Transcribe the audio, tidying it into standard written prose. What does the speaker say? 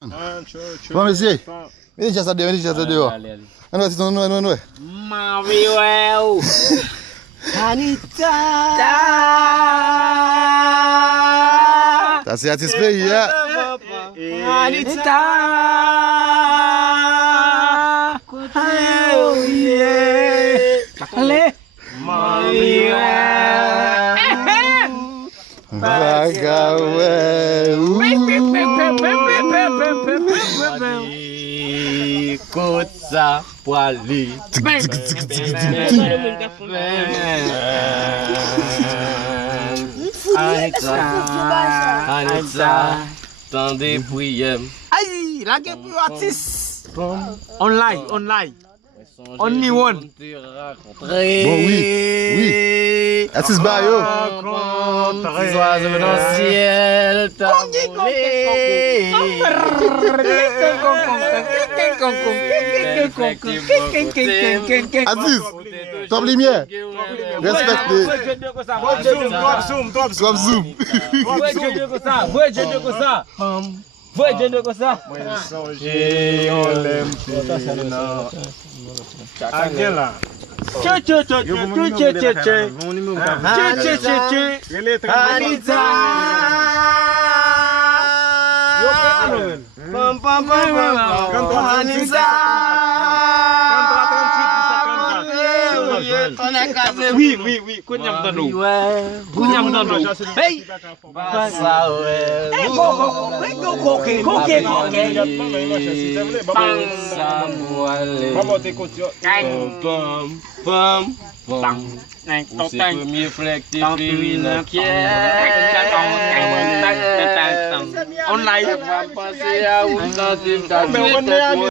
Vamos ver. Ini jasa deo. Anu ati anu. Mariwell. Anita. Tá satisfeito, ya? Anita. Ale. Mariwell. Kota Wali. Anita, tendez prières. Aïe, la gueule pour artiste. Online. Only one. Bon, oui. Artiste Bayo. Petits oiseaux dans le ciel, t'as volé. Aziz, top lumière. Respectez. Drop zoom. Oui, kunyam tanu. Hey, online.